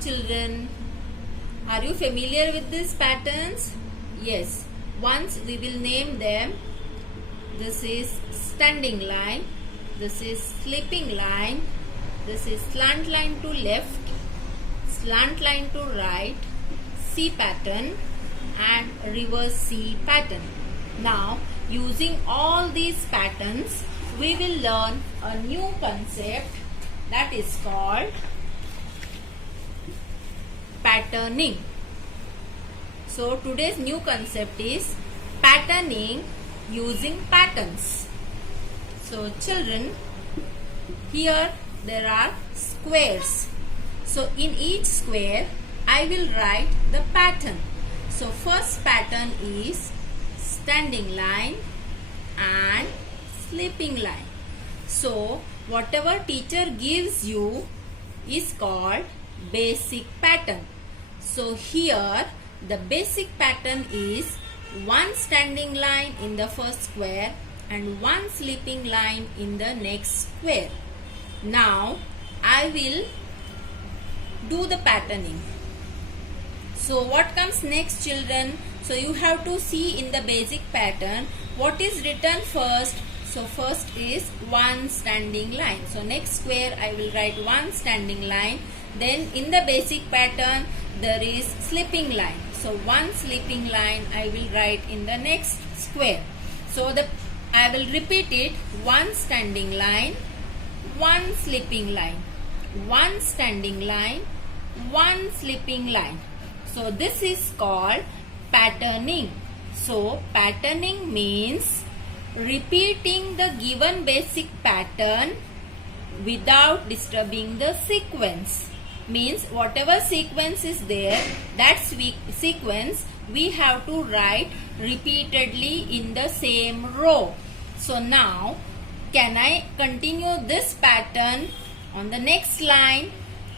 children, are you familiar with these patterns? Yes. Once we will name them. This is standing line. This is sleeping line. This is slant line to left, slant line to right, C pattern and reverse C pattern. Now, using all these patterns, we will learn a new concept that is called patterning. So, today's new concept is patterning using patterns. So, children, here there are squares. So, in each square, I will write the pattern. So, first pattern is standing line and sleeping line. So, whatever teacher gives you is called basic pattern. So, here the basic pattern is one standing line in the first square and one sleeping line in the next square. Now, I will do the patterning. So, what comes next, children? So, you have to see in the basic pattern what is written first. So, first is one standing line. So, next square I will write one standing line. Then, in the basic pattern, there is sleeping line. So, one sleeping line I will write in the next square. So, I will repeat it. One standing line, one sleeping line, one standing line, one sleeping line. So, this is called patterning. So, patterning means repeating the given basic pattern without disturbing the sequence. Means whatever sequence is there, that sequence we have to write repeatedly in the same row. So, now can I continue this pattern on the next line?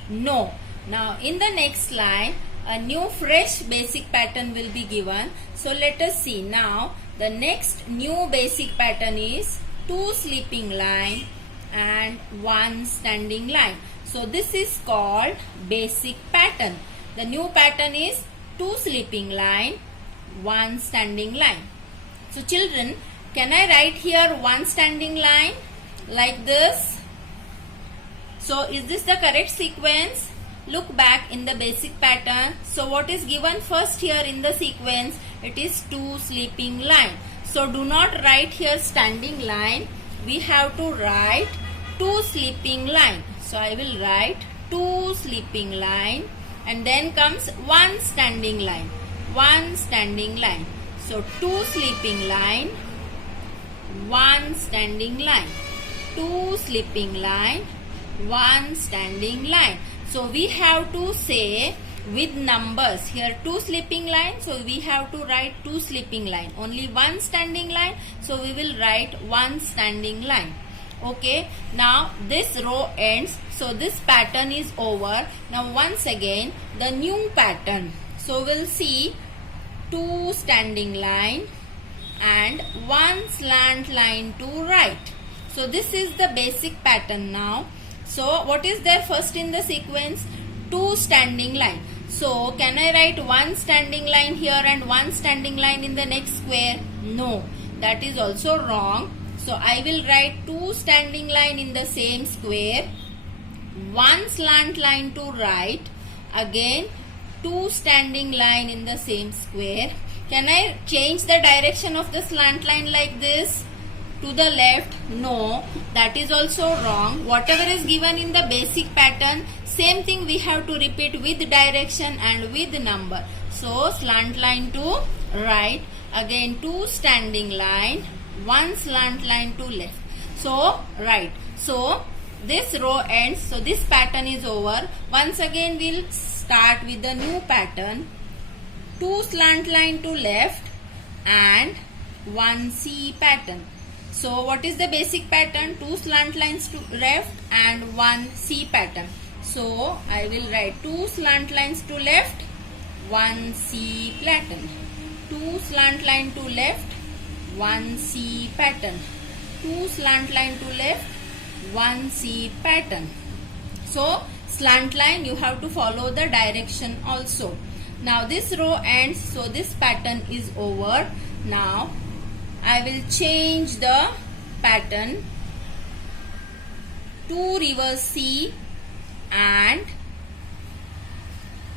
No. Now, in the next line, a new fresh basic pattern will be given. So, let us see. Now, the next new basic pattern is two sleeping line and one standing line. So, this is called basic pattern. The new pattern is two sleeping line, one standing line. So, children, can I write here one standing line like this? So, is this the correct sequence? Look back in the basic pattern. So, what is given first here in the sequence? It is two sleeping line. So, do not write here standing line. We have to write two sleeping line. So, I will write two sleeping line and then comes one standing line. One standing line. So, two sleeping line, one standing line, two sleeping line, one standing line. So, we have to say with numbers here two sleeping line. So, we have to write two sleeping line. Only one standing line. So, we will write one standing line. Okay. Now, this row ends. So, this pattern is over. Now, once again the new pattern. So, we'll see two standing line and one slant line to right. So, this is the basic pattern now. So, what is there first in the sequence? Two standing line. So, can I write one standing line here and one standing line in the next square? No, that is also wrong. So, I will write two standing line in the same square, one slant line to right, again two standing line in the same square. Can I change the direction of the slant line like this? To the left? No, that is also wrong. Whatever is given in the basic pattern, same thing we have to repeat with direction and with number. So, slant line to right, again two standing line, one slant line to left. So, right. So, this row ends. So, this pattern is over. Once again, we'll start with the new pattern. Two slant line to left and one C pattern. So, what is the basic pattern? Two slant lines to left and one C pattern. So, I will write two slant lines to left, one C pattern. Two slant line to left, one C pattern. Two slant line to left, one C pattern. So, slant line, you have to follow the direction also. Now this row ends, so this pattern is over. Now I will change the pattern to reverse C and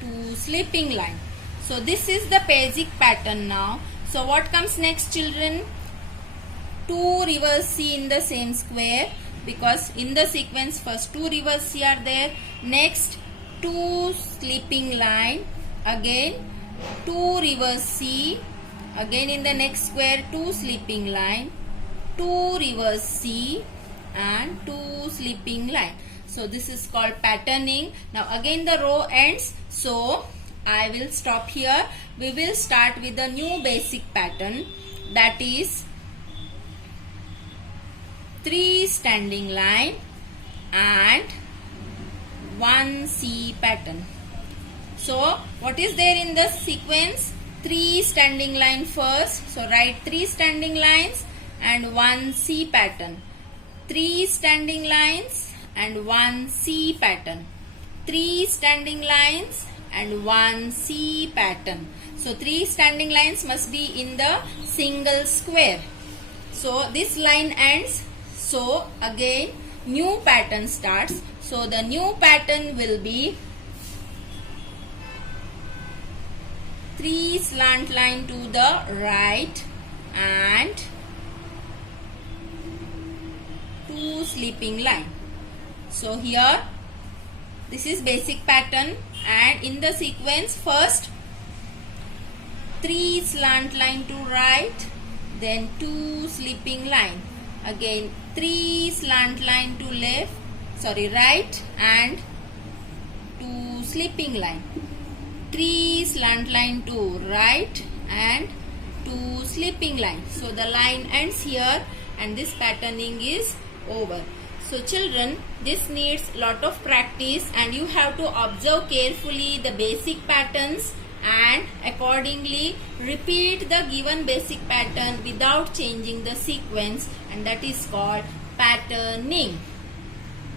to sleeping line. So this is the basic pattern now. So what comes next, children? 2 reverse C in the same square, because in the sequence first 2 reverse C are there. Next 2 sleeping line, again 2 reverse C, again in the next square 2 sleeping line, 2 reverse C and 2 sleeping line. So this is called patterning. Now again the row ends, so I will stop here. We will start with the new basic pattern, that is 3 standing line and 1 C pattern. So what is there in the sequence? 3 standing line first. So write 3 standing lines and 1 C pattern. 3 standing lines and 1 C pattern. 3 standing lines and 1 C pattern. So 3 standing lines must be in the single square. So this line ends. So again new pattern starts. So the new pattern will be 3 slant line to the right and 2 sleeping line. So here this is basic pattern, and in the sequence first 3 slant line to right, then 2 sleeping line, again 3 slant line to right and 2 sleeping line, 3 slant line to right and 2 sleeping line. So the line ends here and this patterning is over. So children, this needs lot of practice and you have to observe carefully the basic patterns and accordingly repeat the given basic pattern without changing the sequence, and that is called patterning.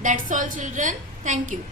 That's all children. Thank you.